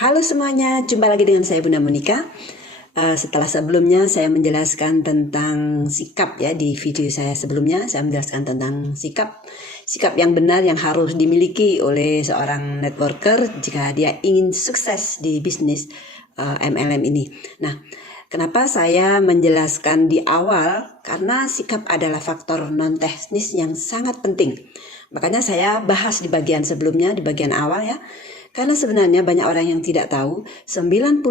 Halo semuanya, jumpa lagi dengan saya Bunda Monika. Setelah sebelumnya saya menjelaskan tentang sikap ya, di video saya sebelumnya saya menjelaskan tentang sikap yang benar yang harus dimiliki oleh seorang networker jika dia ingin sukses di bisnis MLM ini. Nah, kenapa saya menjelaskan di awal? Karena sikap adalah faktor non-teknis yang sangat penting. Makanya saya bahas di bagian sebelumnya, di bagian awal ya. Karena sebenarnya banyak orang yang tidak tahu 90%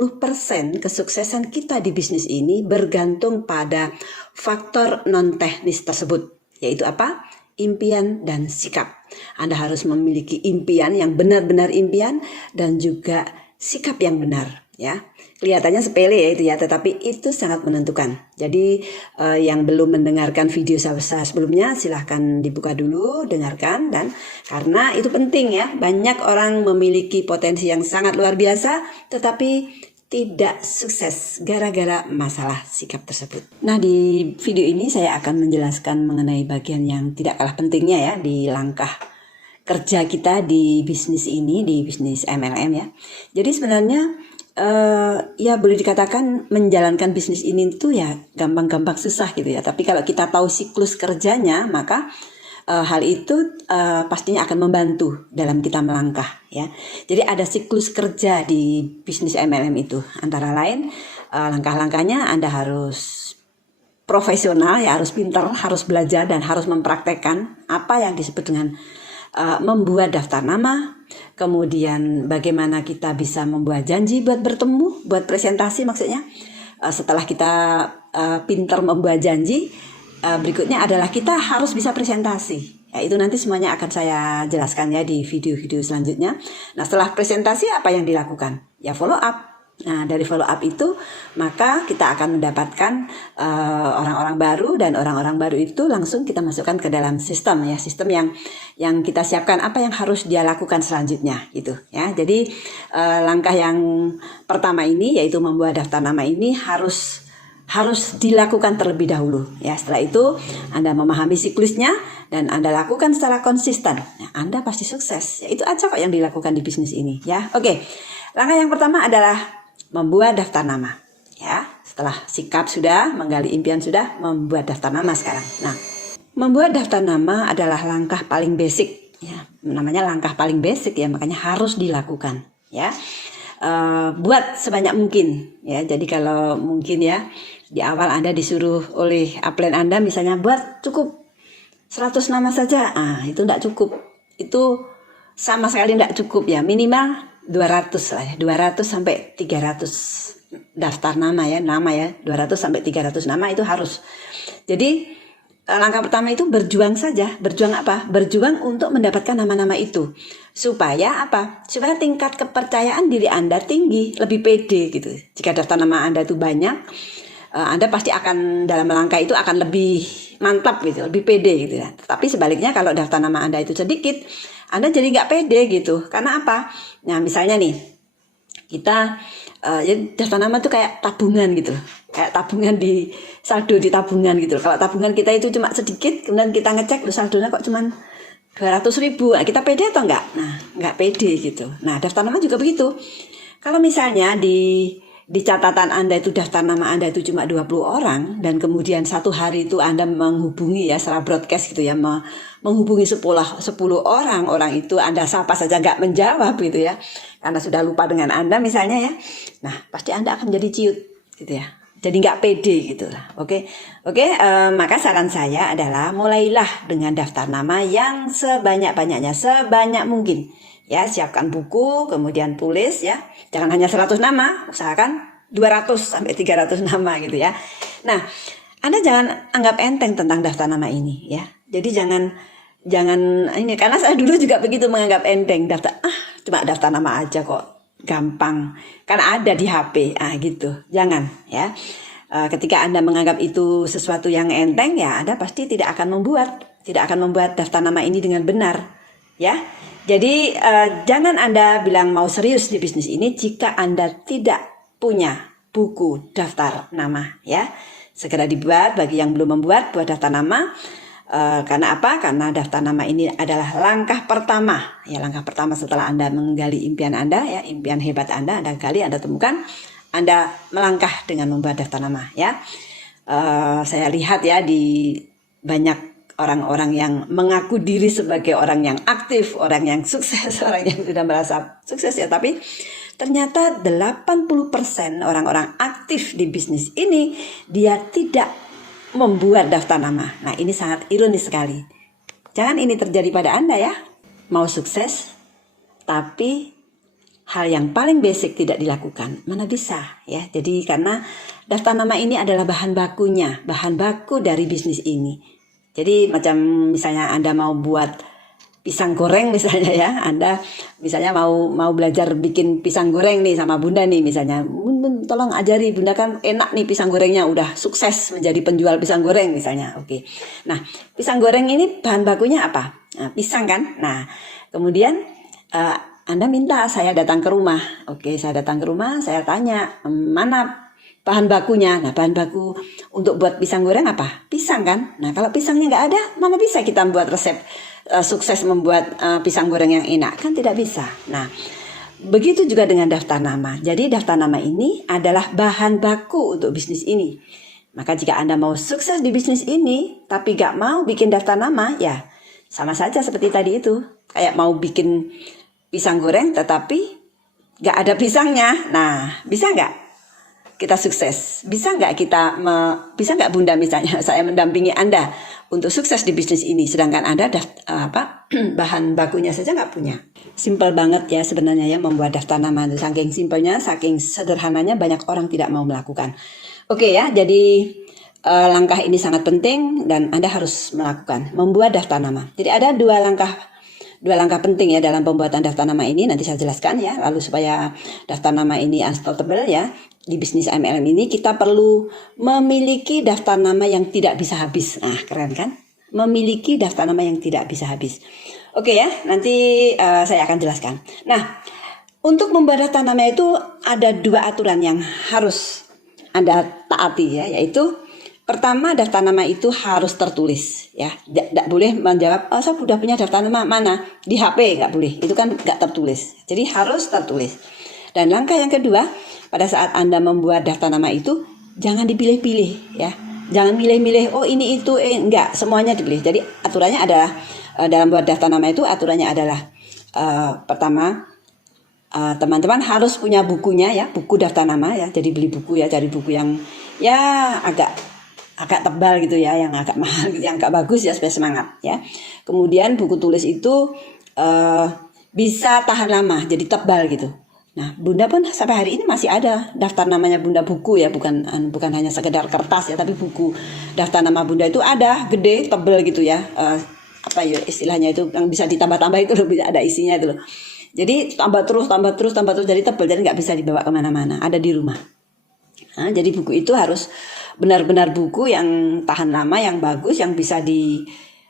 kesuksesan kita di bisnis ini bergantung pada faktor non-teknis tersebut. Yaitu apa? Impian dan sikap. Anda harus memiliki impian yang benar-benar impian dan juga sikap yang benar. Ya, kelihatannya sepele ya itu ya, tetapi itu sangat menentukan. Jadi yang belum mendengarkan video saya sebelumnya silahkan dibuka dulu, dengarkan, dan karena itu penting ya. Banyak orang memiliki potensi yang sangat luar biasa tetapi tidak sukses gara-gara masalah sikap tersebut. Nah, di video ini saya akan menjelaskan mengenai bagian yang tidak kalah pentingnya ya di langkah kerja kita di bisnis ini, di bisnis MLM ya. Jadi sebenarnya ya boleh dikatakan menjalankan bisnis ini itu ya gampang-gampang susah gitu ya. Tapi kalau kita tahu siklus kerjanya, maka hal itu pastinya akan membantu dalam kita melangkah ya. Jadi ada siklus kerja di bisnis MLM itu. Antara lain langkah-langkahnya Anda harus profesional ya, harus pintar, harus belajar dan harus mempraktekkan apa yang disebut dengan membuat daftar nama, kemudian bagaimana kita bisa membuat janji buat bertemu, buat presentasi maksudnya. Setelah kita pintar membuat janji, berikutnya adalah kita harus bisa presentasi. Ya, itu nanti semuanya akan saya jelaskan ya di video-video selanjutnya. Nah, setelah presentasi apa yang dilakukan? Ya follow up. Nah, dari follow up itu maka kita akan mendapatkan orang-orang baru, dan orang-orang baru itu langsung kita masukkan ke dalam sistem ya, sistem yang kita siapkan apa yang harus dia lakukan selanjutnya gitu ya. Jadi langkah yang pertama ini yaitu membuat daftar nama ini harus dilakukan terlebih dahulu ya. Setelah itu Anda memahami siklusnya dan Anda lakukan secara konsisten, ya, Anda pasti sukses. Ya, itu aja kok yang dilakukan di bisnis ini ya. Oke. Langkah yang pertama adalah membuat daftar nama ya. Setelah sikap sudah, menggali impian sudah, membuat daftar nama sekarang. Nah, membuat daftar nama adalah langkah paling basic ya. Namanya langkah paling basic ya, makanya harus dilakukan ya. Buat sebanyak mungkin ya. Jadi kalau mungkin ya di awal Anda disuruh oleh upline Anda misalnya buat cukup 100 nama saja, itu enggak cukup. Itu sama sekali enggak cukup ya. Minimal 200 lah ya, 200 sampai 300 daftar nama ya, 200 sampai 300 nama itu harus. Jadi langkah pertama itu berjuang saja. Berjuang apa? Berjuang untuk mendapatkan nama-nama itu. Supaya apa? Supaya tingkat kepercayaan diri Anda tinggi, lebih pede gitu. Jika daftar nama Anda itu banyak, Anda pasti akan dalam melangkah itu akan lebih mantap gitu, lebih pede gitu ya. Tapi sebaliknya kalau daftar nama Anda itu sedikit, Anda jadi nggak pede gitu. Karena apa? Nah, misalnya nih, kita jadi daftar nama tuh kayak tabungan gitu. Kayak tabungan di saldo di tabungan gitu. Kalau tabungan kita itu cuma sedikit, kemudian kita ngecek saldonya kok cuma 200.000. Nah, kita pede atau enggak? Nah, enggak pede gitu. Nah, daftar nama juga begitu. Kalau misalnya di catatan Anda itu daftar nama Anda itu cuma 20 orang dan kemudian satu hari itu Anda menghubungi ya secara broadcast gitu ya, menghubungi 10 orang itu Anda sapa saja nggak menjawab gitu ya, karena sudah lupa dengan Anda misalnya ya. Nah, pasti Anda akan jadi ciut gitu ya, jadi nggak pede gitu lah. Oke, maka saran saya adalah mulailah dengan daftar nama yang sebanyak-banyaknya, sebanyak mungkin. Ya, siapkan buku, kemudian tulis ya. Jangan hanya 100 nama, usahakan 200 sampai 300 nama gitu ya. Nah, Anda jangan anggap enteng tentang daftar nama ini ya. Jadi jangan ini, karena saya dulu juga begitu menganggap enteng cuma daftar nama aja kok, gampang. Karena ada di HP, gitu. Jangan ya. Ketika Anda menganggap itu sesuatu yang enteng ya, Anda pasti tidak akan membuat daftar nama ini dengan benar ya. Jadi jangan Anda bilang mau serius di bisnis ini jika Anda tidak punya buku daftar nama ya. Segera dibuat. Bagi yang belum membuat, buat daftar nama. Karena apa? Karena daftar nama ini adalah langkah pertama. Ya, langkah pertama setelah Anda menggali impian Anda, ya, impian hebat Anda gali, Anda temukan, Anda melangkah dengan membuat daftar nama, ya. Saya lihat ya di banyak orang-orang yang mengaku diri sebagai orang yang aktif, orang yang sukses, orang yang sudah merasa sukses ya, tapi ternyata 80% orang-orang aktif di bisnis ini dia tidak membuat daftar nama. Nah, ini sangat ironis sekali. Jangan ini terjadi pada Anda ya. Mau sukses tapi hal yang paling basic tidak dilakukan, mana bisa ya. Jadi karena daftar nama ini adalah bahan bakunya, bahan baku dari bisnis ini. Jadi macam misalnya Anda mau buat pisang goreng misalnya ya, Anda misalnya mau belajar bikin pisang goreng nih sama Bunda nih misalnya, Bunda tolong ajari, Bunda kan enak nih pisang gorengnya, udah sukses menjadi penjual pisang goreng misalnya. Oke. Nah, pisang goreng ini bahan bakunya apa? Nah, pisang kan. Nah, kemudian Anda minta saya datang ke rumah. Oke, saya datang ke rumah, saya tanya, mana bahan bakunya? Nah, bahan baku untuk buat pisang goreng apa? Pisang kan? Nah, kalau pisangnya nggak ada, mana bisa kita buat resep sukses membuat pisang goreng yang enak? Kan tidak bisa. Nah, begitu juga dengan daftar nama. Jadi daftar nama ini adalah bahan baku untuk bisnis ini. Maka jika Anda mau sukses di bisnis ini, tapi nggak mau bikin daftar nama, ya sama saja seperti tadi itu. Kayak mau bikin pisang goreng tetapi gak ada pisangnya. Nah, bisa gak kita sukses? Bisa gak bisa gak Bunda misalnya saya mendampingi Anda untuk sukses di bisnis ini, sedangkan Anda bahan bakunya saja gak punya. Simpel banget ya sebenarnya ya membuat daftar nama itu. Saking simpelnya, saking sederhananya banyak orang tidak mau melakukan. Oke ya, jadi langkah ini sangat penting dan Anda harus melakukan, membuat daftar nama. Jadi ada dua langkah penting ya dalam pembuatan daftar nama ini, nanti saya jelaskan ya. Lalu supaya daftar nama ini unstoppable ya, di bisnis MLM ini kita perlu memiliki daftar nama yang tidak bisa habis. Nah, keren kan? Memiliki daftar nama yang tidak bisa habis. Oke ya, nanti saya akan jelaskan. Nah, untuk membuat daftar nama itu ada dua aturan yang harus Anda taati ya, yaitu pertama, daftar nama itu harus tertulis ya. Tidak boleh menjawab, saya sudah punya daftar nama mana? Di HP, nggak boleh. Itu kan nggak tertulis. Jadi harus tertulis. Dan langkah yang kedua, pada saat Anda membuat daftar nama itu, jangan dipilih-pilih ya. Jangan milih-milih, oh ini itu, enggak. Semuanya dipilih. Jadi aturannya adalah, dalam buat daftar nama itu aturannya adalah, pertama, teman-teman harus punya bukunya ya. Buku daftar nama ya. Jadi beli buku ya, cari buku yang ya agak tebal gitu ya, yang agak mahal gitu, yang agak bagus ya supaya semangat ya. Kemudian buku tulis itu bisa tahan lama, jadi tebal gitu. Nah, Bunda pun sampai hari ini masih ada daftar namanya Bunda, buku ya, bukan hanya sekedar kertas ya, tapi buku daftar nama Bunda itu ada, gede, tebal gitu ya. Apa ya istilahnya itu yang bisa ditambah-tambah itu loh, bisa ada isinya itu loh. Jadi tambah terus jadi tebal, jadi nggak bisa dibawa kemana-mana, ada di rumah. Nah, jadi buku itu harus benar-benar buku yang tahan lama, yang bagus, yang bisa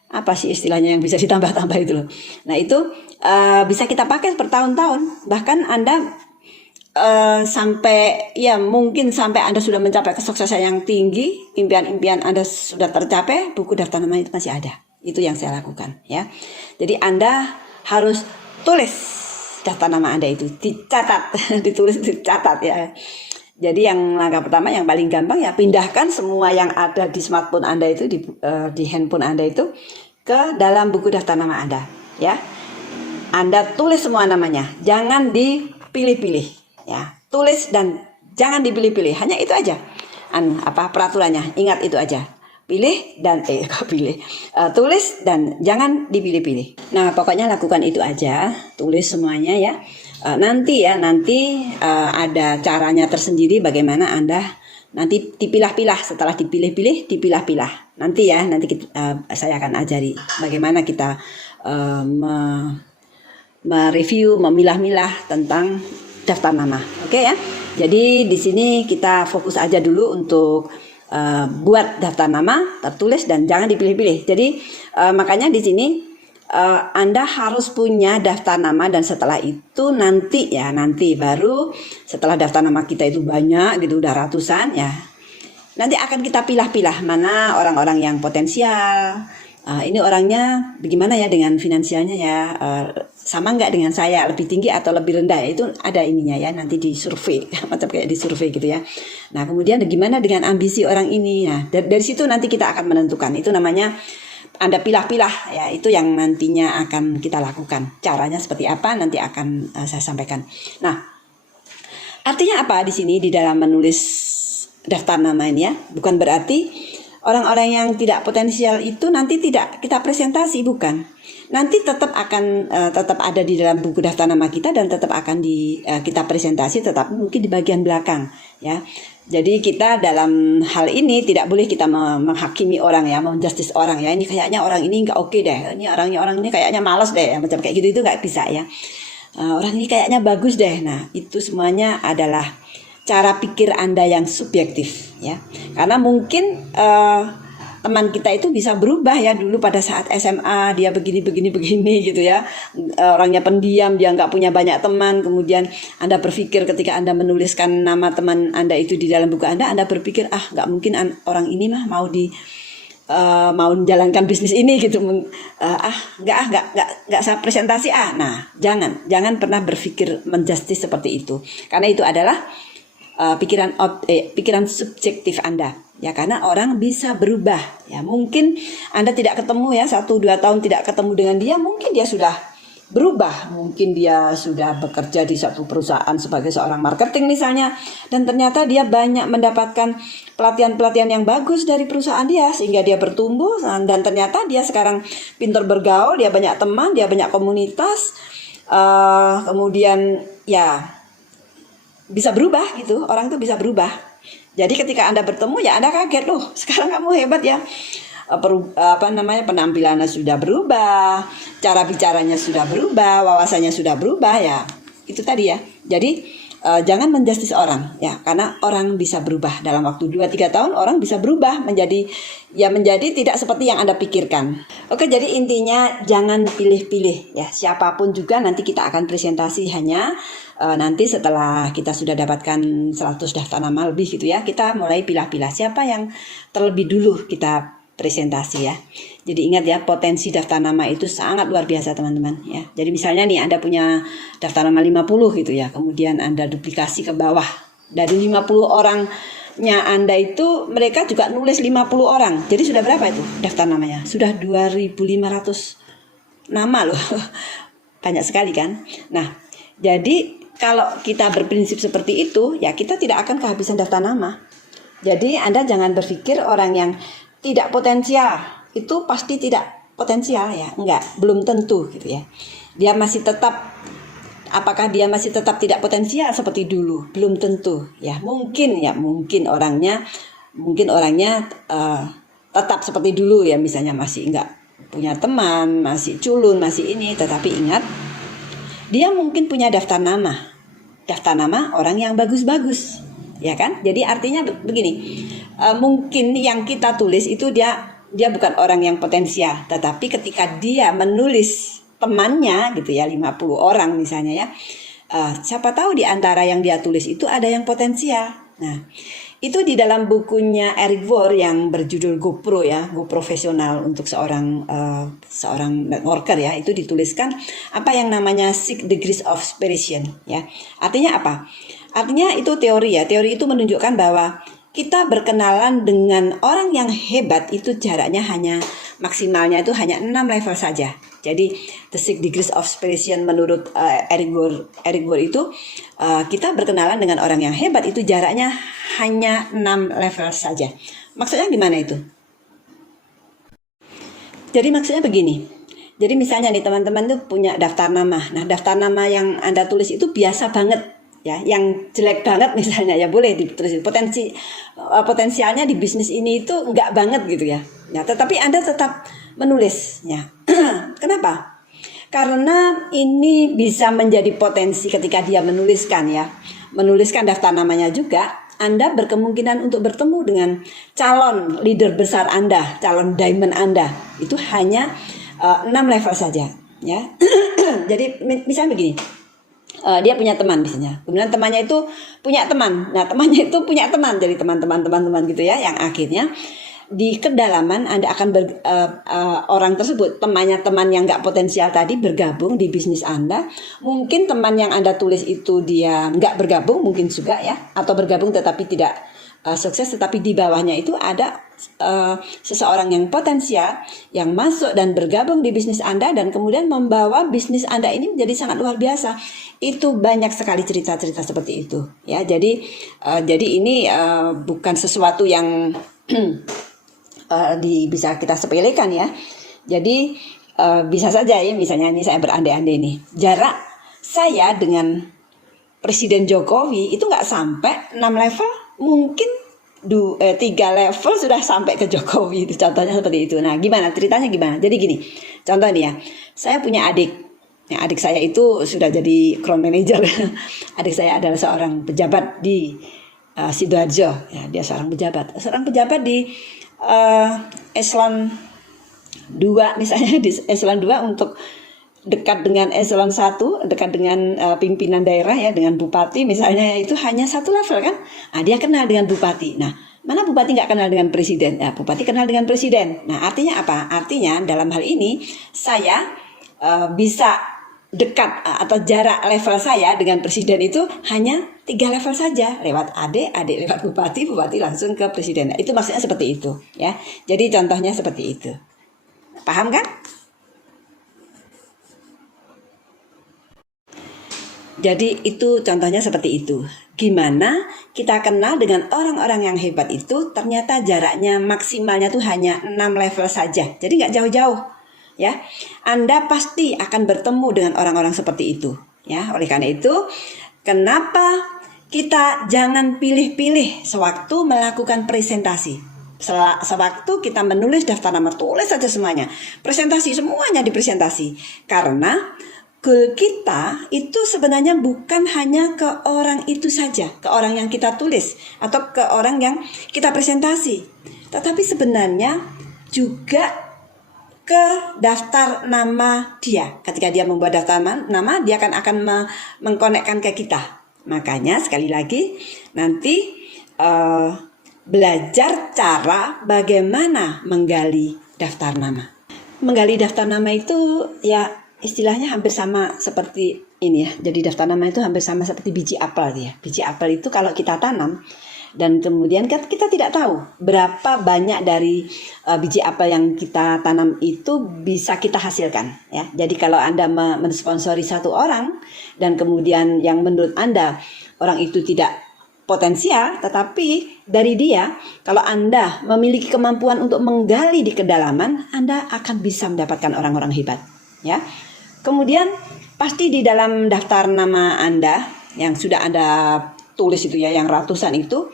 apa sih istilahnya, yang bisa ditambah-tambah itu loh. Nah itu bisa kita pakai bertahun-tahun, bahkan Anda sampai ya mungkin sampai Anda sudah mencapai kesuksesan yang tinggi, impian-impian Anda sudah tercapai, buku daftar nama itu masih ada. Itu yang saya lakukan ya. Jadi Anda harus tulis daftar nama Anda itu, dicatat, ditulis, dicatat ya. Jadi yang langkah pertama yang paling gampang ya, pindahkan semua yang ada di smartphone Anda itu, di handphone Anda itu ke dalam buku daftar nama Anda ya. Anda tulis semua namanya, jangan dipilih-pilih ya. Tulis dan jangan dipilih-pilih, hanya itu aja. Peraturannya, ingat itu aja. Pilih dan tulis dan jangan dipilih-pilih. Nah, pokoknya lakukan itu aja, tulis semuanya ya. Nanti ada caranya tersendiri bagaimana Anda nanti dipilah-pilah, setelah dipilah-pilih dipilah-pilah. Nanti saya akan ajari bagaimana kita mereview, memilah-milah tentang daftar nama. Oke ya. Jadi di sini kita fokus aja dulu untuk buat daftar nama, tertulis dan jangan dipilih-pilih. Jadi makanya di sini Anda harus punya daftar nama, dan setelah itu nanti baru setelah daftar nama kita itu banyak gitu, udah ratusan ya, nanti akan kita pilah-pilah mana orang-orang yang potensial, Ini orangnya bagaimana ya dengan finansialnya ya, sama nggak dengan saya, lebih tinggi atau lebih rendah ya, itu ada ininya ya, nanti di survei macam kayak di survei gitu ya. Nah kemudian bagaimana dengan ambisi orang ini, nah dari situ nanti kita akan menentukan, itu namanya Anda pilah-pilah ya, itu yang nantinya akan kita lakukan. Caranya seperti apa nanti akan saya sampaikan. Nah artinya apa di sini di dalam menulis daftar nama ini ya, bukan berarti orang-orang yang tidak potensial itu nanti tidak kita presentasi, bukan. Nanti tetap akan tetap ada di dalam buku daftar nama kita dan tetap akan kita presentasi, tetapi mungkin di bagian belakang ya. Jadi kita dalam hal ini tidak boleh kita menghakimi orang ya, menjustice orang ya. Ini kayaknya orang ini nggak oke deh. Ini orang ini kayaknya malas deh, macam kayak gitu, itu nggak bisa ya. Orang ini kayaknya bagus deh. Nah itu semuanya adalah cara pikir Anda yang subjektif ya, karena mungkin teman kita itu bisa berubah ya. Dulu pada saat SMA dia begini gitu ya, orangnya pendiam, dia nggak punya banyak teman. Kemudian Anda berpikir ketika Anda menuliskan nama teman Anda itu di dalam buku Anda berpikir nggak mungkin orang ini mah mau menjalankan bisnis ini gitu, nggak saya presentasi Nah jangan pernah berpikir menjustice seperti itu, karena itu adalah pikiran subjektif Anda ya, karena orang bisa berubah ya. Mungkin Anda tidak ketemu ya 1-2 tahun tidak ketemu dengan dia, mungkin dia sudah berubah, mungkin dia sudah bekerja di satu perusahaan sebagai seorang marketing misalnya, dan ternyata dia banyak mendapatkan pelatihan yang bagus dari perusahaan dia sehingga dia bertumbuh, dan ternyata dia sekarang pintar bergaul, dia banyak teman, dia banyak komunitas, kemudian ya bisa berubah gitu. Orang itu bisa berubah. Jadi ketika Anda bertemu ya Anda kaget, loh sekarang kamu hebat ya, penampilannya sudah berubah, cara bicaranya sudah berubah, wawasannya sudah berubah ya. Itu tadi ya. Jadi jangan menjustice orang ya, karena orang bisa berubah dalam waktu 2-3 tahun. Orang bisa berubah menjadi tidak seperti yang Anda pikirkan. Oke, jadi intinya jangan pilih-pilih ya, siapapun juga nanti kita akan presentasi hanya nanti setelah kita sudah dapatkan 100 daftar nama lebih gitu ya, kita mulai pilah-pilah siapa yang terlebih dulu kita presentasi ya. Jadi ingat ya, potensi daftar nama itu sangat luar biasa teman-teman ya. Jadi misalnya nih Anda punya daftar nama 50 gitu ya, kemudian Anda duplikasi ke bawah. Dari 50 orangnya Anda itu, mereka juga nulis 50 orang. Jadi sudah berapa itu daftar namanya? Sudah 2.500 nama loh. Banyak sekali kan? Nah, jadi kalau kita berprinsip seperti itu ya, kita tidak akan kehabisan daftar nama. Jadi Anda jangan berpikir orang yang tidak potensial itu pasti tidak potensial ya, enggak, belum tentu gitu ya. Apakah dia masih tetap tidak potensial seperti dulu? Belum tentu ya. Mungkin orangnya tetap seperti dulu ya, misalnya masih enggak punya teman, masih culun, masih ini. Tetapi ingat, dia mungkin punya daftar nama orang yang bagus-bagus ya kan. Jadi artinya begini, mungkin yang kita tulis itu dia bukan orang yang potensial, tetapi ketika dia menulis temannya gitu ya, 50 orang misalnya ya, siapa tahu di antara yang dia tulis itu ada yang potensial. Nah itu di dalam bukunya Eric Worre yang berjudul GoPro ya, Go Profesional untuk seorang networker ya, itu dituliskan apa yang namanya 6 degrees of separation ya. Artinya apa? Artinya itu teori ya. Teori itu menunjukkan bahwa kita berkenalan dengan orang yang hebat itu jaraknya maksimalnya itu hanya 6 level saja. Jadi the 6 degrees of separation menurut Eric Worre itu, kita berkenalan dengan orang yang hebat itu jaraknya hanya 6 level saja. Maksudnya gimana itu? Jadi maksudnya begini. Jadi misalnya nih teman-teman tuh punya daftar nama. Nah daftar nama yang Anda tulis itu biasa banget ya, yang jelek banget misalnya ya boleh ditulis. Potensialnya di bisnis ini itu enggak banget gitu ya. Nah, tetapi Anda tetap menulis ya. Kenapa? Karena ini bisa menjadi potensi ketika dia menuliskan daftar namanya juga. Anda berkemungkinan untuk bertemu dengan calon leader besar Anda, calon diamond Anda. Itu hanya 6 level saja ya. Jadi misalnya begini, dia punya teman misalnya, kemudian temannya itu punya teman, nah temannya itu punya teman, jadi teman gitu ya, yang akhirnya di kedalaman Anda akan orang tersebut, teman yang nggak potensial tadi bergabung di bisnis Anda. Mungkin teman yang Anda tulis itu dia nggak bergabung, mungkin juga ya, atau bergabung tetapi tidak sukses, tetapi di bawahnya itu ada seseorang yang potensial yang masuk dan bergabung di bisnis Anda dan kemudian membawa bisnis Anda ini menjadi sangat luar biasa. Itu banyak sekali cerita-cerita seperti itu ya. Jadi ini bukan sesuatu yang bisa kita sepelekan ya. Jadi bisa saja ya, misalnya ini saya berandai-andai nih, jarak saya dengan Presiden Jokowi itu nggak sampai 6 level, mungkin 3 level sudah sampai ke Jokowi. Itu contohnya seperti itu. Nah, gimana ceritanya gimana? Jadi gini, contoh nih ya, saya punya adik. Ya, adik saya itu sudah jadi crown manager. Adik saya adalah seorang pejabat di Sidoarjo. Ya, dia seorang pejabat di eselon 2 misalnya, di eselon 2 untuk dekat dengan eselon 1, dekat dengan pimpinan daerah ya, dengan bupati misalnya, itu hanya 1 level kan. Nah, dia kenal dengan bupati. Nah, mana bupati nggak kenal dengan presiden? Nah, bupati kenal dengan presiden. Nah, artinya apa? Artinya dalam hal ini saya bisa dekat atau jarak level saya dengan presiden itu hanya 3 level saja, lewat adik lewat bupati langsung ke presiden. Nah, itu maksudnya seperti itu ya. Jadi contohnya seperti itu. Paham kan? Jadi itu contohnya seperti itu. Gimana kita kenal dengan orang-orang yang hebat itu, ternyata jaraknya maksimalnya tuh hanya 6 level saja. Jadi nggak jauh-jauh ya. Anda pasti akan bertemu dengan orang-orang seperti itu ya. Oleh karena itu, kenapa kita jangan pilih-pilih sewaktu melakukan presentasi. Sewaktu kita menulis daftar nama, tulis saja semuanya. Presentasi, semuanya dipresentasi. Karena goal kita itu sebenarnya bukan hanya ke orang itu saja, ke orang yang kita tulis atau ke orang yang kita presentasi, tetapi sebenarnya juga ke daftar nama dia. Ketika dia membuat daftar nama, dia akan mengkonekkan ke kita. Makanya sekali lagi nanti belajar cara bagaimana menggali daftar nama. Menggali daftar nama itu ya istilahnya hampir sama seperti ini ya. Jadi daftar nama itu hampir sama seperti biji apel ya. Biji apel itu kalau kita tanam dan kemudian kita tidak tahu berapa banyak dari biji apel yang kita tanam itu bisa kita hasilkan ya. Jadi kalau Anda mensponsori satu orang dan kemudian yang menurut Anda orang itu tidak potensial, tetapi dari dia kalau Anda memiliki kemampuan untuk menggali di kedalaman, Anda akan bisa mendapatkan orang-orang hebat ya. Kemudian pasti di dalam daftar nama Anda yang sudah Anda tulis itu ya, yang ratusan itu,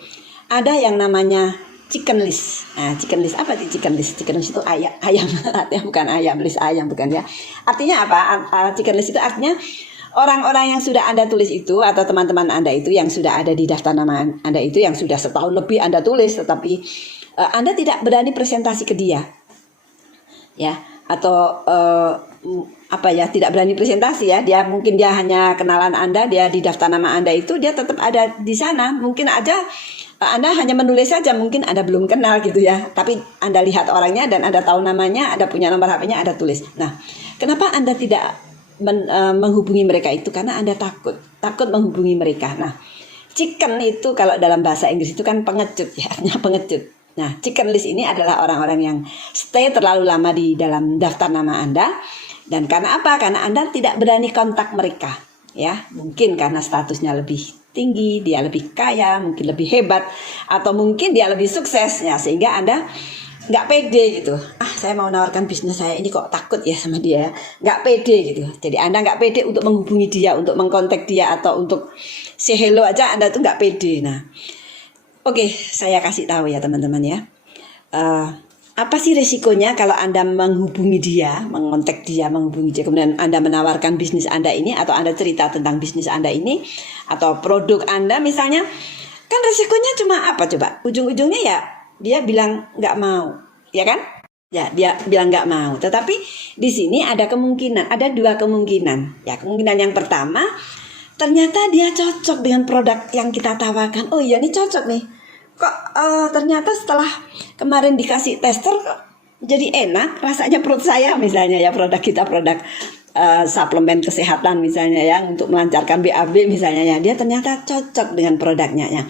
ada yang namanya chicken list. Nah, chicken list apa sih chicken list? Chicken list itu ayam, bukan ayam, list ayam bukan ya. Artinya apa? Chicken list itu artinya orang-orang yang sudah Anda tulis itu atau teman-teman Anda itu yang sudah ada di daftar nama Anda itu, yang sudah setahun lebih Anda tulis tetapi Anda tidak berani presentasi ke dia. Ya, atau tidak berani presentasi ya. Mungkin dia hanya kenalan Anda, dia di daftar nama Anda itu dia tetap ada di sana. Mungkin aja Anda hanya menulis saja, mungkin Anda belum kenal gitu ya. Tapi Anda lihat orangnya dan Anda tahu namanya, Anda punya nomor HP-nya, Anda tulis. Nah, kenapa Anda tidak menghubungi mereka itu? Karena Anda takut menghubungi mereka. Nah, chicken itu kalau dalam bahasa Inggris itu kan pengecut ya, artinya pengecut. Nah, chicken list ini adalah orang-orang yang stay terlalu lama di dalam daftar nama Anda. Dan karena apa? Karena Anda tidak berani kontak mereka ya. Mungkin karena statusnya lebih tinggi, dia lebih kaya, mungkin lebih hebat, atau mungkin dia lebih sukses ya, sehingga Anda nggak pede gitu. Saya mau menawarkan bisnis saya ini kok takut ya sama dia, nggak pede gitu. Jadi Anda nggak pede untuk menghubungi dia, untuk mengkontak dia, atau untuk say hello aja Anda tuh nggak pede. Nah, oke, saya kasih tahu ya teman-teman ya. Apa sih resikonya kalau Anda menghubungi dia, mengontak dia, menghubungi dia, kemudian Anda menawarkan bisnis Anda ini, atau Anda cerita tentang bisnis Anda ini, atau produk Anda misalnya, kan resikonya cuma apa coba? Ujung-ujungnya ya dia bilang nggak mau, ya kan? Ya, dia bilang nggak mau. Tetapi di sini ada kemungkinan, ada 2 kemungkinan. Ya, kemungkinan yang pertama, ternyata dia cocok dengan produk yang kita tawarkan. Oh iya, ini cocok nih. kok ternyata setelah kemarin dikasih tester kok jadi enak rasanya perut saya misalnya ya, produk kita produk suplemen kesehatan misalnya ya, untuk melancarkan BAB misalnya ya, dia ternyata cocok dengan produknya ya.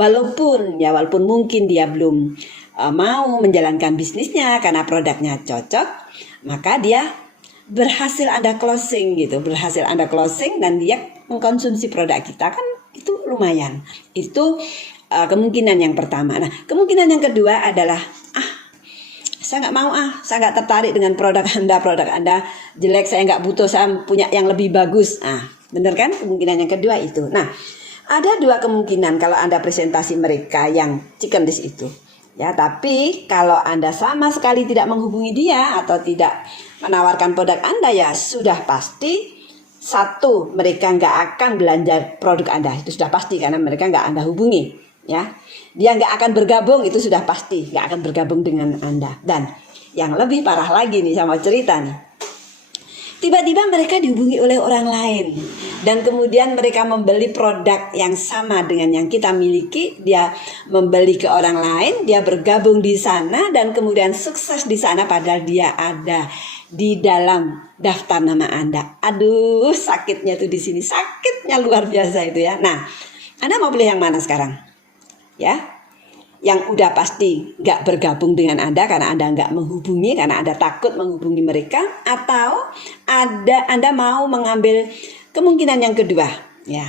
Walaupun mungkin dia belum mau menjalankan bisnisnya karena produknya cocok, maka dia berhasil Anda closing gitu, dan dia mengkonsumsi produk kita, kan itu lumayan. Itu kemungkinan yang pertama. Nah, kemungkinan yang kedua adalah saya nggak mau, saya nggak tertarik dengan produk Anda jelek, saya nggak butuh, saya punya yang lebih bagus. Bener kan? Kemungkinan yang kedua itu. Nah, ada dua kemungkinan kalau Anda presentasi mereka yang chicken dish itu. Ya, tapi kalau Anda sama sekali tidak menghubungi dia atau tidak menawarkan produk Anda, ya sudah pasti satu, mereka nggak akan belanja produk Anda, itu sudah pasti karena mereka nggak Anda hubungi. Ya, dia nggak akan bergabung, itu sudah pasti nggak akan bergabung dengan Anda. Dan yang lebih parah lagi nih, sama cerita nih, tiba-tiba mereka dihubungi oleh orang lain dan kemudian mereka membeli produk yang sama dengan yang kita miliki, dia membeli ke orang lain, dia bergabung di sana dan kemudian sukses di sana padahal dia ada di dalam daftar nama Anda. Aduh, sakitnya tuh di sini, sakitnya luar biasa itu ya. Nah, Anda mau pilih yang mana sekarang? Ya, yang udah pasti nggak bergabung dengan Anda karena Anda nggak menghubungi, karena Anda takut menghubungi mereka, atau Anda mau mengambil kemungkinan yang kedua. Ya,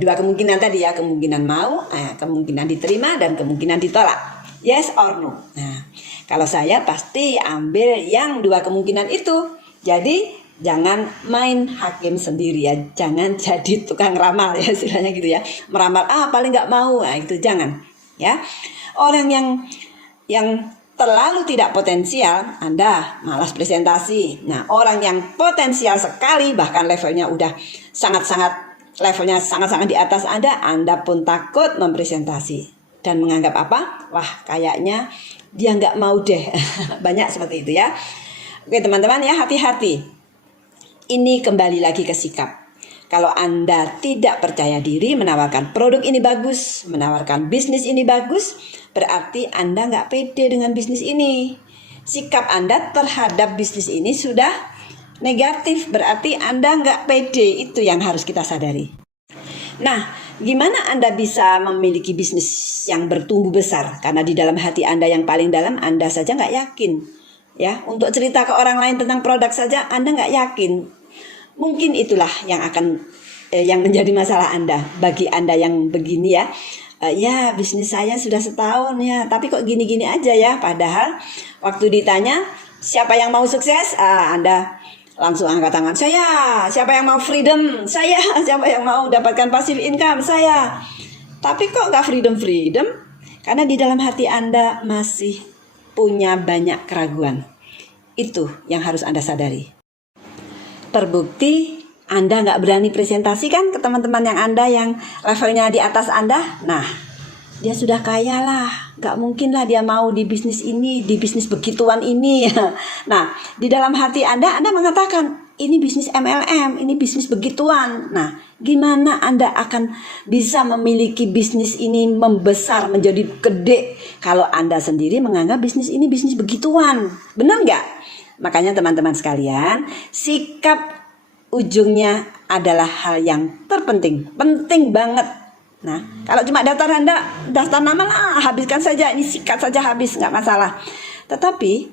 dua kemungkinan tadi ya, kemungkinan mau, kemungkinan diterima dan kemungkinan ditolak. Yes or no. Nah, kalau saya pasti ambil yang dua kemungkinan itu. Jadi jangan main hakim sendiri ya, jangan jadi tukang ramal ya, istilahnya gitu ya, meramal paling nggak mau, itu jangan ya. Orang yang terlalu tidak potensial, Anda malas presentasi. Nah, orang yang potensial sekali, bahkan levelnya sangat-sangat di atas Anda pun takut mempresentasi dan menganggap apa? Wah, kayaknya dia nggak mau deh. Banyak seperti itu ya. Oke teman-teman ya, hati-hati. Ini kembali lagi ke sikap. Kalau Anda tidak percaya diri menawarkan produk ini bagus, menawarkan bisnis ini bagus, berarti Anda nggak pede dengan bisnis ini. Sikap Anda terhadap bisnis ini sudah negatif, berarti Anda nggak pede. Itu yang harus kita sadari. Nah, gimana Anda bisa memiliki bisnis yang bertumbuh besar? Karena di dalam hati Anda yang paling dalam, Anda saja nggak yakin. Ya, untuk cerita ke orang lain tentang produk saja Anda nggak yakin. Mungkin itulah yang akan yang menjadi masalah Anda. Bagi Anda yang begini ya, ya bisnis saya sudah setahun ya, tapi kok gini-gini aja ya. Padahal waktu ditanya siapa yang mau sukses, Anda langsung angkat tangan. Saya. Siapa yang mau freedom? Saya. Siapa yang mau dapatkan passive income? Saya. Tapi kok nggak freedom? Karena di dalam hati Anda masih punya banyak keraguan. Itu yang harus Anda sadari. Terbukti Anda nggak berani presentasi kan ke teman-teman yang levelnya di atas Anda. Nah, dia sudah kaya lah, nggak mungkin lah dia mau di bisnis ini, di bisnis begituan ini. Nah, di dalam hati Anda mengatakan ini bisnis MLM, ini bisnis begituan. Nah, gimana Anda akan bisa memiliki bisnis ini membesar menjadi gede kalau Anda sendiri menganggap bisnis ini bisnis begituan? Benar nggak? Makanya teman-teman sekalian, sikap ujungnya adalah hal yang terpenting, penting banget. Nah, kalau cuma daftar nama lah, habiskan saja, ini sikat saja habis, nggak masalah. Tetapi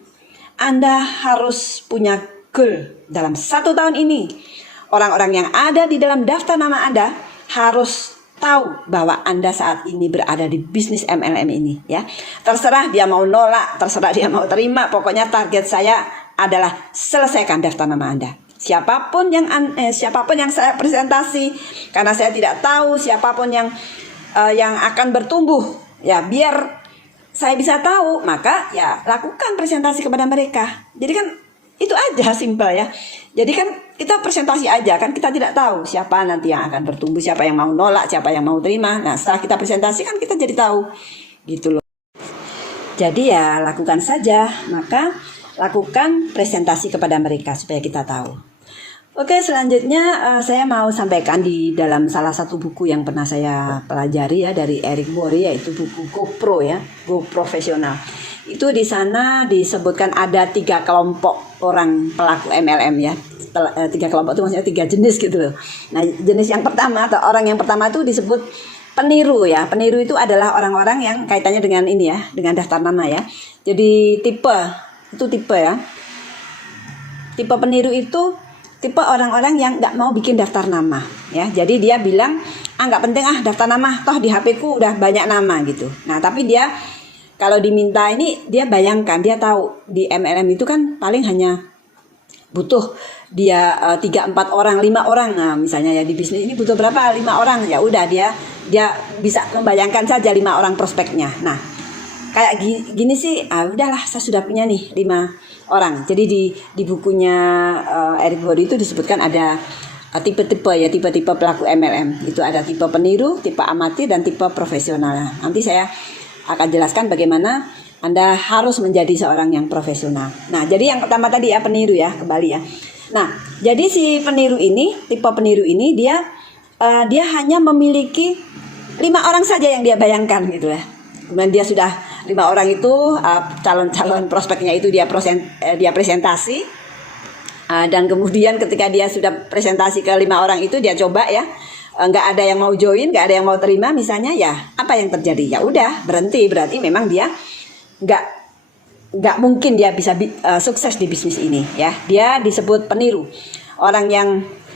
Anda harus punya goal dalam 1 tahun ini. Orang-orang yang ada di dalam daftar nama Anda harus tahu bahwa Anda saat ini berada di bisnis MLM ini ya. Terserah dia mau nolak, terserah dia mau terima, pokoknya target saya adalah selesaikan daftar nama Anda. Siapapun yang saya presentasi, karena saya tidak tahu siapapun yang akan bertumbuh ya, biar saya bisa tahu, maka ya lakukan presentasi kepada mereka. Jadi kan itu aja, simpel ya. Jadi kan kita presentasi aja, kan kita tidak tahu siapa nanti yang akan bertumbuh, siapa yang mau nolak, siapa yang mau terima. Nah, setelah kita presentasi kan kita jadi tahu gitu loh. Jadi ya lakukan saja, maka lakukan presentasi kepada mereka supaya kita tahu. Oke, selanjutnya saya mau sampaikan di dalam salah satu buku yang pernah saya pelajari ya dari Eric Worre, yaitu buku GoPro ya, Go Profesional. Itu di sana disebutkan ada 3 kelompok orang pelaku MLM ya. 3 kelompok itu maksudnya 3 jenis gitu loh. Nah, jenis yang pertama atau orang yang pertama itu disebut peniru ya. Peniru itu adalah orang-orang yang kaitannya dengan ini ya, dengan daftar nama ya. Jadi tipe ya. Tipe peniru itu tipe orang-orang yang nggak mau bikin daftar nama ya. Jadi dia bilang nggak penting daftar nama, toh di HP ku udah banyak nama gitu. Nah tapi dia kalau diminta ini, dia bayangkan, dia tahu di MLM itu kan paling hanya butuh dia 3-4 orang, 5 orang. Nah misalnya ya di bisnis ini butuh berapa, 5 orang, ya udah dia bisa membayangkan saja 5 orang prospeknya. Nah kayak gini sih, udahlah saya sudah punya nih 5 orang. Jadi di bukunya Eric Worre itu disebutkan ada tipe-tipe ya, tipe-tipe pelaku MLM. Itu ada tipe peniru, tipe amatir, dan tipe profesional. Nah, nanti saya akan jelaskan bagaimana Anda harus menjadi seorang yang profesional. Nah, jadi yang pertama tadi ya peniru ya, kembali ya. Nah, jadi si peniru ini, tipe peniru ini dia hanya memiliki 5 orang saja yang dia bayangkan gitu ya. Kemudian dia sudah 5 orang itu calon-calon prospeknya itu dia presentasi, dan kemudian ketika dia sudah presentasi ke 5 orang itu dia coba ya, nggak ada yang mau join, nggak ada yang mau terima misalnya, ya apa yang terjadi? Ya udah berhenti, berarti memang dia nggak mungkin dia bisa sukses di bisnis ini ya. Dia disebut peniru, orang yang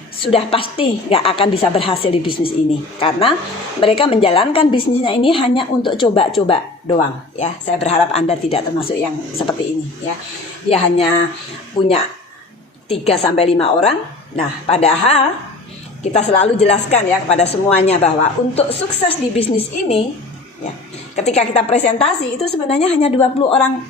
sudah pasti gak akan bisa berhasil di bisnis ini karena mereka menjalankan bisnisnya ini hanya untuk coba-coba doang ya. Saya berharap Anda tidak termasuk yang seperti ini ya. Dia hanya punya 3-5 orang. Nah padahal kita selalu jelaskan ya kepada semuanya bahwa untuk sukses di bisnis ini ya, ketika kita presentasi itu sebenarnya hanya 20%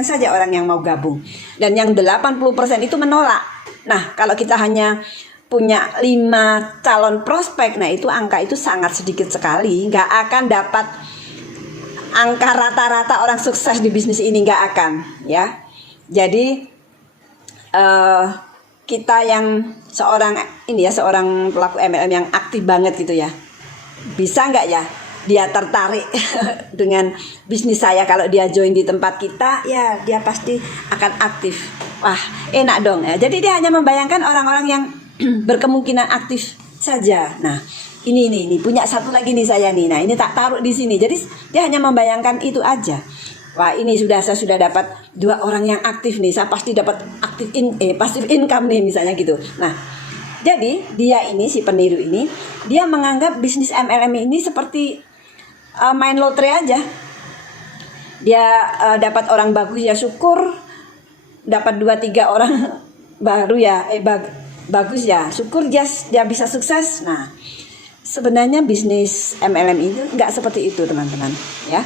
saja orang yang mau gabung, dan yang 80% itu menolak. Nah kalau kita hanya punya 5 calon prospek, nah itu angka itu sangat sedikit sekali, nggak akan dapat angka rata-rata orang sukses di bisnis ini, nggak akan ya. Jadi kita yang seorang pelaku MLM yang aktif banget gitu ya, bisa nggak ya dia tertarik dengan bisnis saya? Kalau dia join di tempat kita ya dia pasti akan aktif. Wah enak dong ya. Jadi dia hanya membayangkan orang-orang yang berkemungkinan aktif saja. Nah ini punya satu lagi nih saya nih. Nah ini tak taruh di sini. Jadi dia hanya membayangkan itu aja. Wah ini saya sudah dapat 2 orang yang aktif nih. Saya pasti dapat passive income nih misalnya gitu. Nah jadi dia ini, si peniru ini, dia menganggap bisnis MLM ini seperti main lotre aja. Dia dapat orang bagus ya syukur, dapat 2-3 orang baru ya bagus ya syukur, dia bisa sukses. Nah sebenarnya bisnis MLM itu nggak seperti itu teman-teman ya.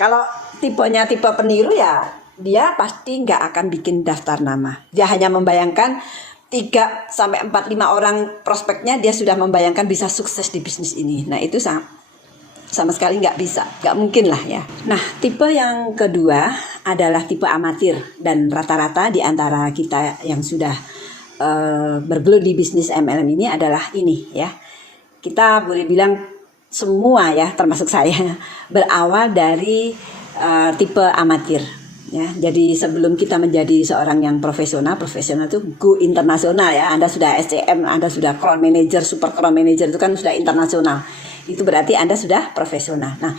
Kalau tipenya tipe peniru ya dia pasti nggak akan bikin daftar nama. Dia hanya membayangkan 3-4-5 orang prospeknya, dia sudah membayangkan bisa sukses di bisnis ini. Nah itu sama sekali nggak bisa, nggak mungkin lah ya. Nah tipe yang kedua adalah tipe amatir, dan rata-rata di antara kita yang sudah bergelut di bisnis MLM ini adalah ini ya. Kita boleh bilang semua ya, termasuk saya, berawal dari tipe amatir ya. Jadi sebelum kita menjadi seorang yang profesional itu go internasional ya. Anda sudah SCM, Anda sudah crown manager, super crown manager, itu kan sudah internasional. Itu berarti Anda sudah profesional. Nah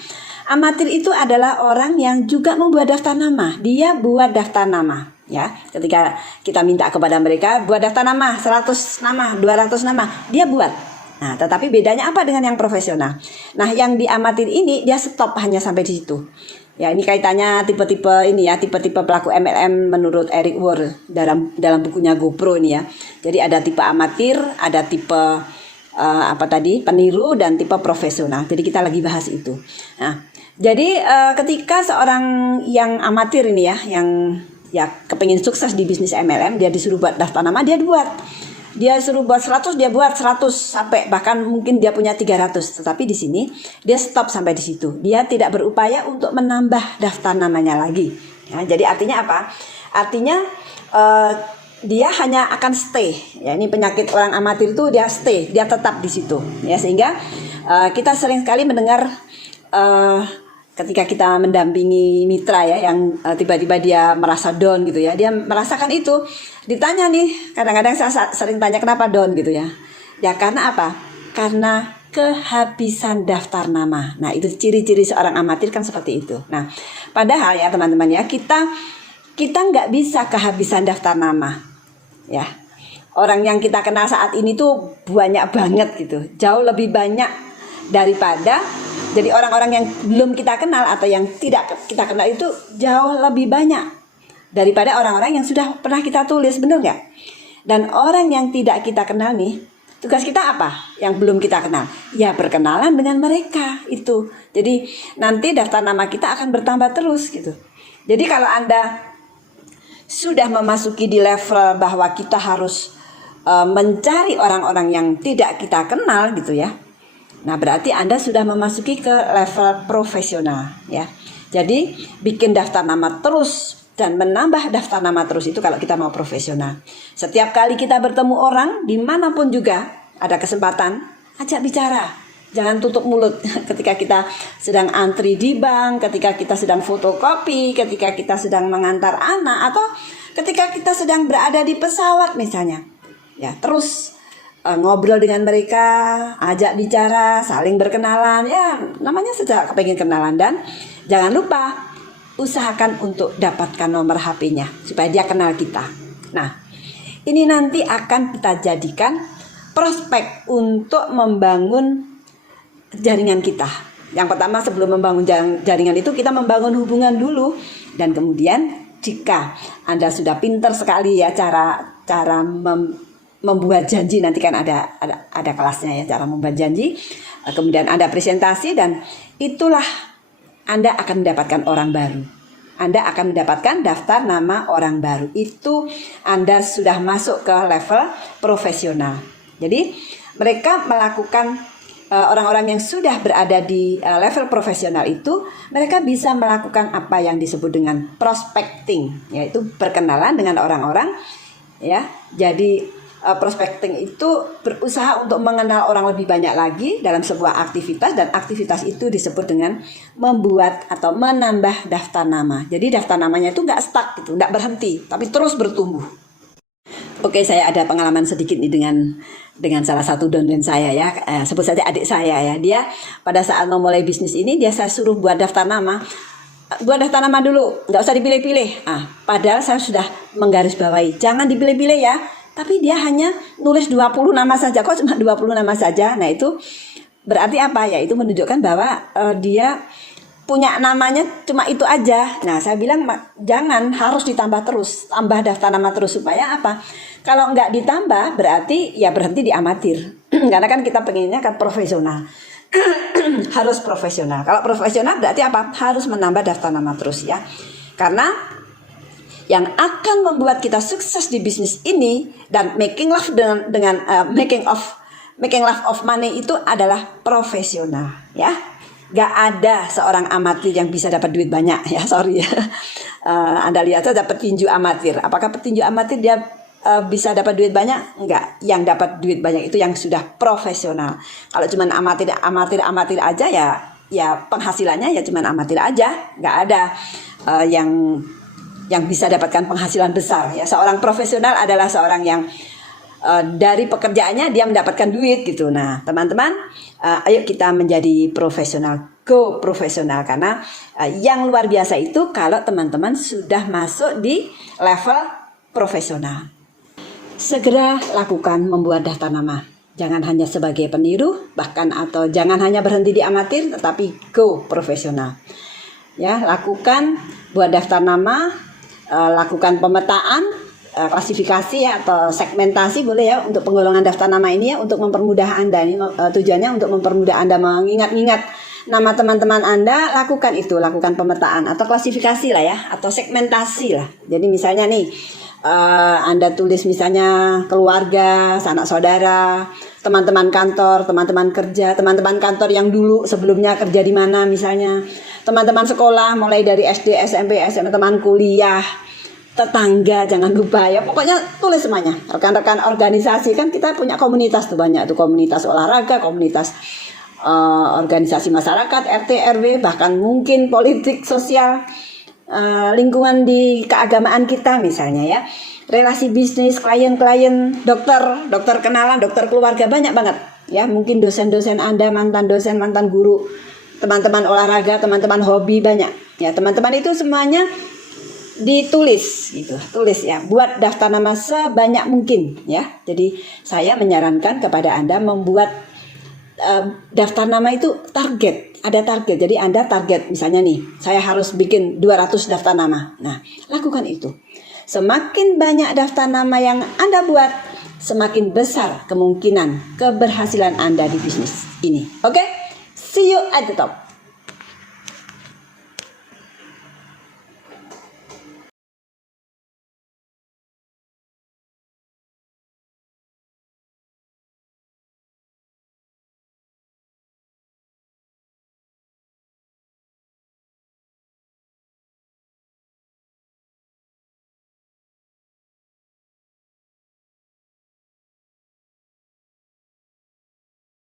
amatir itu adalah orang yang juga membuat daftar nama. Dia buat daftar nama ya. Ketika kita minta kepada mereka buat daftar nama 100 nama, 200 nama, dia buat. Nah tetapi bedanya apa dengan yang profesional? Nah yang di amatir ini dia stop hanya sampai di situ ya. Ini kaitannya tipe-tipe ini ya, tipe-tipe pelaku MLM menurut Eric Worre dalam bukunya GoPro ini ya. Jadi ada tipe amatir, ada tipe peniru, dan tipe profesional. Jadi kita lagi bahas itu. Nah jadi ketika seorang yang amatir ini ya, yang ya kepengin sukses di bisnis MLM, dia disuruh buat daftar nama, dia buat. Dia suruh buat 100, dia buat 100, sampai bahkan mungkin dia punya 300. Tetapi di sini dia stop sampai di situ. Dia tidak berupaya untuk menambah daftar namanya lagi. Ya, jadi artinya apa? Artinya dia hanya akan stay. Ya, ini penyakit orang amatir itu dia stay, dia tetap di situ. Ya, sehingga kita sering sekali mendengar ketika kita mendampingi mitra ya yang tiba-tiba dia merasa down gitu ya. Dia merasakan itu. Ditanya nih, kadang-kadang saya sering tanya kenapa down gitu ya. Ya karena apa? Karena kehabisan daftar nama. Nah, itu ciri-ciri seorang amatir kan seperti itu. Nah, padahal ya teman-teman ya, kita nggak bisa kehabisan daftar nama. Ya. Orang yang kita kenal saat ini tuh banyak banget gitu. Jauh lebih banyak daripada jadi orang-orang yang belum kita kenal atau yang tidak kita kenal itu jauh lebih banyak daripada orang-orang yang sudah pernah kita tulis, bener nggak? Dan orang yang tidak kita kenal nih, tugas kita apa? Yang belum kita kenal, ya berkenalan dengan mereka itu. Jadi nanti daftar nama kita akan bertambah terus gitu. Jadi kalau Anda sudah memasuki di level bahwa kita harus mencari orang-orang yang tidak kita kenal gitu ya. Nah, berarti Anda sudah memasuki ke level profesional ya. Jadi bikin daftar nama terus dan menambah daftar nama terus itu kalau kita mau profesional. Setiap kali kita bertemu orang dimanapun juga ada kesempatan, ajak bicara. Jangan tutup mulut ketika kita sedang antri di bank, ketika kita sedang fotokopi, ketika kita sedang mengantar anak, atau ketika kita sedang berada di pesawat misalnya. Ya, terus ngobrol dengan mereka, ajak bicara, saling berkenalan. Ya, namanya saja kepengen kenalan. Dan jangan lupa usahakan untuk dapatkan nomor HP-nya supaya dia kenal kita. Nah, ini nanti akan kita jadikan prospek untuk membangun jaringan kita. Yang pertama sebelum membangun jaringan itu kita membangun hubungan dulu, dan kemudian jika Anda sudah pintar sekali ya cara membuat janji, nanti kan ada kelasnya ya cara membuat janji, kemudian Anda presentasi, dan itulah Anda akan mendapatkan orang baru. Anda akan mendapatkan daftar nama orang baru. Itu Anda sudah masuk ke level profesional. Jadi mereka melakukan orang-orang yang sudah berada di level profesional itu, mereka bisa melakukan apa yang disebut dengan prospecting, yaitu berkenalan dengan orang-orang ya. Jadi prospecting itu berusaha untuk mengenal orang lebih banyak lagi dalam sebuah aktivitas, dan aktivitas itu disebut dengan membuat atau menambah daftar nama. Jadi daftar namanya itu nggak stuck gitu, nggak berhenti, tapi terus bertumbuh. Oke, saya ada pengalaman sedikit nih dengan salah satu downline saya ya, sebut saja adik saya ya. Dia pada saat memulai bisnis ini, saya suruh buat daftar nama. Buat daftar nama dulu, nggak usah dipilih-pilih. Padahal saya sudah menggarisbawahi, jangan dipilih-pilih ya. Tapi dia hanya nulis 20 nama saja. Kok cuma 20 nama saja? Nah, itu berarti apa ya? Itu menunjukkan bahwa dia punya namanya cuma itu aja. Nah, saya bilang jangan, harus ditambah terus. Tambah daftar nama terus, supaya apa? Kalau nggak ditambah berarti ya berhenti di amatir. Karena kan kita pengennya kan profesional. Harus profesional. Kalau profesional berarti apa? Harus menambah daftar nama terus ya. Karena yang akan membuat kita sukses di bisnis ini dan making love making love of money itu adalah profesional ya. Gak ada seorang amatir yang bisa dapat duit banyak ya, sorry ya. Anda lihat saja petinju amatir. Apakah petinju amatir dia bisa dapat duit banyak? Enggak. Yang dapat duit banyak itu yang sudah profesional. Kalau cuma amatir aja ya penghasilannya ya cuma amatir aja. Gak ada yang bisa dapatkan penghasilan besar ya. Seorang profesional adalah seorang yang dari pekerjaannya dia mendapatkan duit gitu. Nah, teman-teman, ayo kita menjadi profesional, go profesional, karena yang luar biasa itu kalau teman-teman sudah masuk di level profesional. Segera lakukan membuat daftar nama. Jangan hanya sebagai peniru, bahkan atau jangan hanya berhenti di amatir, tetapi go profesional. Ya, lakukan buat daftar nama. Lakukan pemetaan, klasifikasi ya, atau segmentasi boleh ya untuk penggolongan daftar nama ini ya, untuk mempermudah Anda. Ini tujuannya untuk mempermudah Anda mengingat-ingat nama teman-teman Anda. Lakukan pemetaan atau klasifikasi lah ya, atau segmentasi lah. Jadi misalnya nih Anda tulis misalnya keluarga, sanak saudara, teman-teman kantor, teman-teman kerja, teman-teman kantor yang dulu sebelumnya kerja di mana misalnya, teman-teman sekolah mulai dari SD, SMP, SMA, teman kuliah, tetangga, jangan lupa ya. Pokoknya tulis semuanya. Rekan-rekan organisasi, kan kita punya komunitas tuh banyak tuh, komunitas olahraga, komunitas organisasi masyarakat, RT, RW, bahkan mungkin politik, sosial, lingkungan di keagamaan kita misalnya ya. Relasi bisnis, klien-klien, dokter kenalan, dokter keluarga, banyak banget ya. Mungkin dosen-dosen Anda, mantan dosen, mantan guru, teman-teman olahraga, teman-teman hobi, banyak ya. Teman-teman itu semuanya ditulis gitu, tulis ya, buat daftar nama sebanyak mungkin ya. Jadi saya menyarankan kepada Anda membuat daftar nama itu target, ada target. Jadi Anda target misalnya nih, saya harus bikin 200 daftar nama. Nah, lakukan itu. Semakin banyak daftar nama yang Anda buat, semakin besar kemungkinan keberhasilan Anda di bisnis ini. Oke? See you at the top.